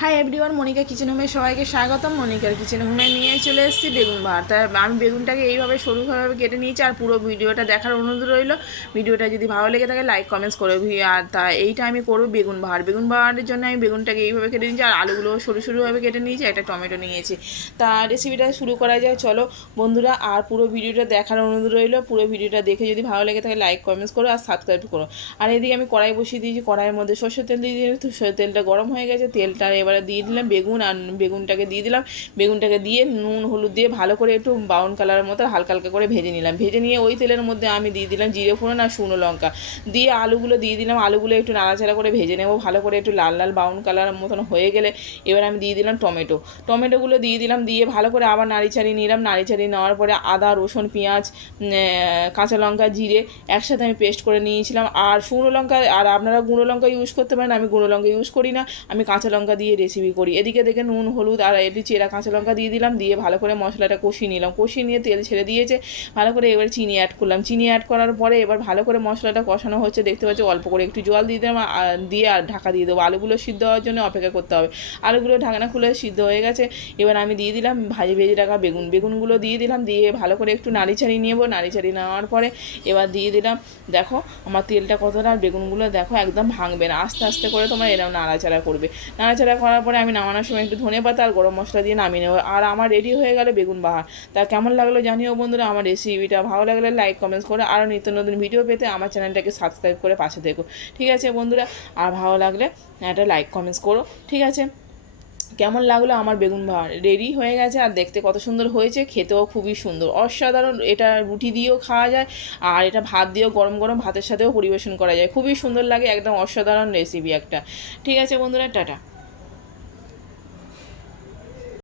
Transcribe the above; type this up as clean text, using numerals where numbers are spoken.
Hi everyone, Monika kitchen হোমে সবাইকে স্বাগতম। মনিকার কিচেন হোমে নিয়ে চলে এসেছি বেগুন ভাত। তাই আমি বেগুনটাকে এইভাবে সরুভাবে কেটে নিয়েছি, আর পুরো ভিডিওটা দেখার অনুরোধ রইল। ভিডিওটা যদি ভালো লেগে থাকে লাইক কমেন্টস করে। আর এইটা আমি করবো বেগুন ভাত। বেগুন ভাতের জন্য আমি বেগুনটাকে এইভাবে কেটে নিয়েছি, আর আলুগুলো সরু সরুভাবে কেটে নিয়েছি, একটা টমেটো নিয়েছি। তা রেসিপিটা শুরু করা যায়, চলো বন্ধুরা। আর পুরো ভিডিওটা দেখার অনুরোধ রইল। পুরো ভিডিওটা দেখে যদি ভালো লেগে থাকে লাইক কমেন্টস করো আর সাবস্ক্রাইব করো। আর এদিকে আমি কড়াই বসিয়ে দিয়েছি, কড়াইয়ের মধ্যে সর্ষের তেল দিয়ে দিয়েছি। সর্ষের তেলটা গরম হয়ে গেছে, তেলটা এবারে দিয়ে দিলাম বেগুন, আর বেগুনটাকে দিয়ে দিলাম। বেগুনটাকে দিয়ে নুন হলুদ দিয়ে ভালো করে একটু ব্রাউন কালারের মতো হালকা হালকা করে ভেজে নিলাম। ভেজে নিয়ে ওই তেলের মধ্যে আমি দিয়ে দিলাম জিরে ফোড়ন আর শুকনো লঙ্কা দিয়ে আলুগুলো দিয়ে দিলাম। আলুগুলো একটু নাড়াচাড়া করে ভেজে নেবো ভালো করে, একটু লাল লাল ব্রাউন কালারের মতন হয়ে গেলে এবার আমি দিয়ে দিলাম টমেটোগুলো দিয়ে দিলাম। দিয়ে ভালো করে আবার নাড়িচাড়ি নিলাম। নাড়িচাড়ি নেওয়ার পরে আদা রসুন পেঁয়াজ কাঁচা লঙ্কা জিরে একসাথে আমি পেস্ট করে নিয়েছিলাম। আর শুকনো লঙ্কা, আর আপনারা গুঁড়ো লঙ্কা ইউজ করতে পারেন, আমি গুঁড়ো লঙ্কা ইউজ করি না, আমি কাঁচা লঙ্কা দিয়ে রেসিপি করি। এদিকে দেখে নুন হলুদ আর একটু চেরা কাঁচা লঙ্কা দিয়ে দিলাম। দিয়ে ভালো করে মশলাটা কষিয়ে নিলাম। কষিয়ে নিয়ে তেল ছেড়ে দিয়েছে ভালো করে। এবার চিনি অ্যাড করলাম। চিনি অ্যাড করার পরে এবার ভালো করে মশলাটা কষানো হচ্ছে, দেখতে পাচ্ছি। অল্প করে একটু জল দিয়ে দিলাম, দিয়ে আর ঢাকা দিয়ে দেবো। আলুগুলো সিদ্ধ হওয়ার জন্য অপেক্ষা করতে হবে। আলুগুলো ঢাকনা খুলে সিদ্ধ হয়ে গেছে। এবার আমি দিয়ে দিলাম ভেজে রাখা বেগুনগুলো দিয়ে দিলাম। দিয়ে ভালো করে একটু নাড়িচাড়ি নেবো। নাড়িচাড়ি নেওয়ার পরে এবার দিয়ে দিলাম, দেখো আমার তেলটা কতটা, বেগুনগুলো দেখো একদম ভাঙবে না, আস্তে আস্তে করে তোমার এরকম নাড়াচাড়া করবে। নাড়াচাড়া করার পরে আমি নামানোর সময় একটু ধনেপাতা আর গরম মশলা দিয়ে নামিয়ে নেবো। আর আমার রেডি হয়ে গেল বেগুন বাহার। তা কেমন লাগলো জানিও বন্ধুরা। আমার রেসিপিটা ভালো লাগলে লাইক কমেন্টস করে, আরও নিত্য নতুন ভিডিও পেতে আমার চ্যানেলটাকে সাবস্ক্রাইব করে পাশে থেকো, ঠিক আছে বন্ধুরা। আর ভালো লাগলে একটা লাইক কমেন্টস করো, ঠিক আছে। কেমন লাগলো আমার বেগুন ভাত রেডি হয়ে গেছে, আর দেখতে কত সুন্দর হয়েছে, খেতেও খুবই সুন্দর অসাধারণ। এটা রুটি দিয়েও খাওয়া যায়, আর এটা ভাত দিয়েও গরম গরম ভাতের সাথেও পরিবেশন করা যায়, খুবই সুন্দর লাগে, একদম অসাধারণ রেসিপি একটা। ঠিক আছে বন্ধুরা, টাটা।